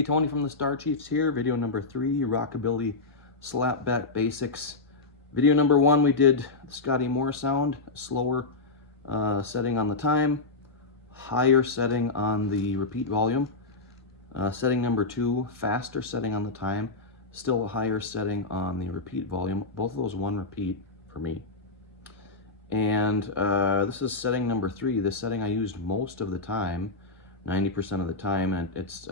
Hey, Tony from the Star Chiefs here. Video number 3, Rockabilly Slapback Basics. Video number 1, we did the Scotty Moore sound, slower setting on the time, higher setting on the repeat volume. Setting number 2, faster setting on the time, still a higher setting on the repeat volume. Both of those 1 repeat for me. And this is setting number 3, the setting I used most of the time, 90% of the time, and it's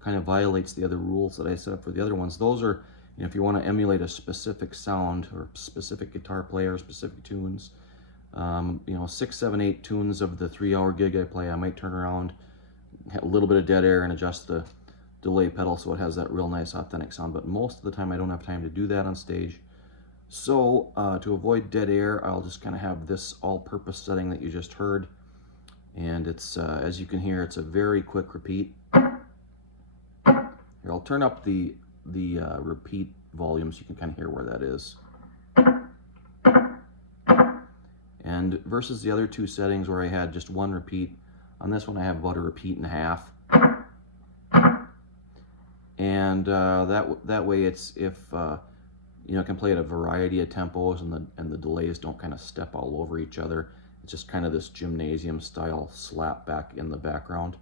kind of violates the other rules that I set up for the other ones. Those are, you know, if you want to emulate a specific sound or specific guitar player, specific tunes, you know, 6, 7, 8 tunes of the 3-hour gig I play, I might turn around, have a little bit of dead air and adjust the delay pedal so it has that real nice authentic sound. But most of the time I don't have time to do that on stage. So to avoid dead air, I'll just kind of have this all-purpose setting that you just heard. And it's, as you can hear, it's a very quick repeat. Here, I'll turn up the repeat volume so you can kind of hear where that is. And versus the other 2 settings where I had just 1 repeat, on this one I have about a repeat and a half. And that way it's, if you know, I can play at a variety of tempos and the delays don't kind of step all over each other. It's just kind of this gymnasium style slap back in the background.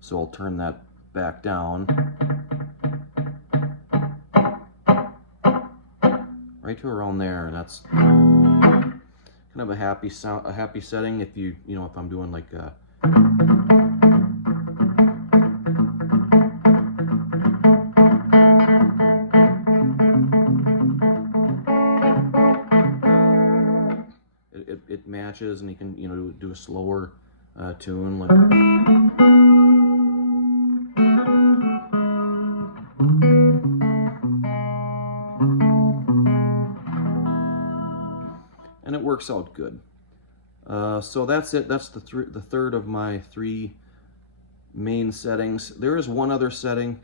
So I'll turn that back down right to around there, and that's kind of a happy sound, a happy setting. If you know, if I'm doing like a it matches, and you can, you know, do a slower tune like. And it works out good. So that's it. That's the third of my 3 main settings. There is one other setting.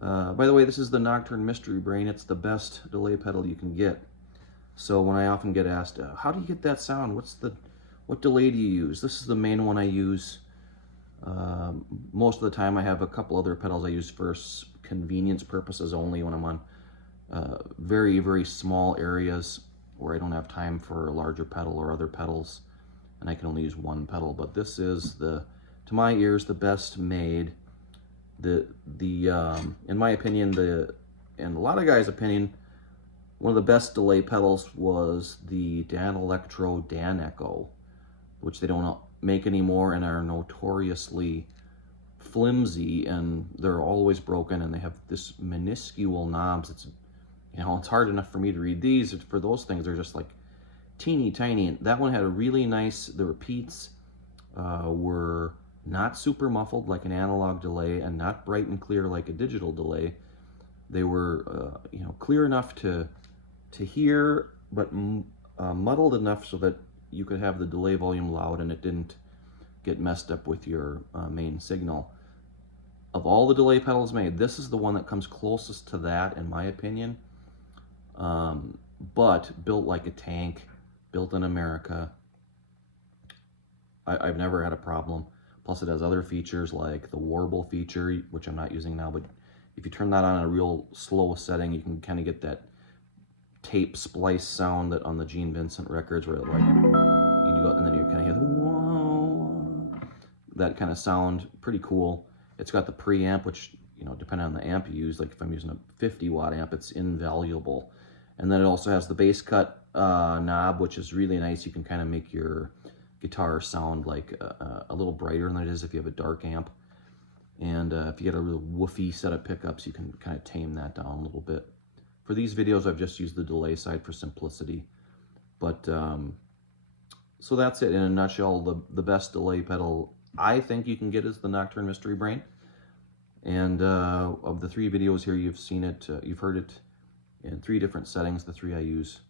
By the way, this is the Nocturne Mystery Brain. It's the best delay pedal you can get. So when I often get asked, how do you get that sound? What delay do you use? This is the main one I use. Most of the time I have a couple other pedals I use for convenience purposes only when I'm on very, very small areas where I don't have time for a larger pedal or other pedals, and I can only use 1 pedal. But this is to my ears, the best made. In my opinion, and a lot of guys' opinion, one of the best delay pedals was the Danelectro Dan Echo, which they don't make anymore and are notoriously flimsy, and they're always broken, and they have this minuscule knobs. It's, you know, it's hard enough for me to read these. For those things, they're just like teeny tiny. And that one had a really nice, the repeats were not super muffled like an analog delay and not bright and clear like a digital delay. They were, you know, clear enough to hear, but muddled enough so that you could have the delay volume loud and it didn't get messed up with your main signal. Of all the delay pedals made, this is the one that comes closest to that, in my opinion. But built like a tank, built in America. I've never had a problem. Plus it has other features like the warble feature, which I'm not using now, but if you turn that on a real slow setting, you can kind of get that tape splice sound that on the Gene Vincent records, where like you do it and then you kind of hear the whoa, that kind of sound. Pretty cool. It's got the preamp, which, you know, depending on the amp you use, like if I'm using a 50-watt amp, it's invaluable. And then it also has the bass cut knob, which is really nice. You can kind of make your guitar sound like a little brighter than it is if you have a dark amp. And if you get a real woofy set of pickups, you can kind of tame that down a little bit. For these videos, I've just used the delay side for simplicity. But, so that's it in a nutshell. The best delay pedal I think you can get is the Nocturne Mystery Brain. And of the 3 videos here, you've seen it, you've heard it in 3 different settings, the 3 I use.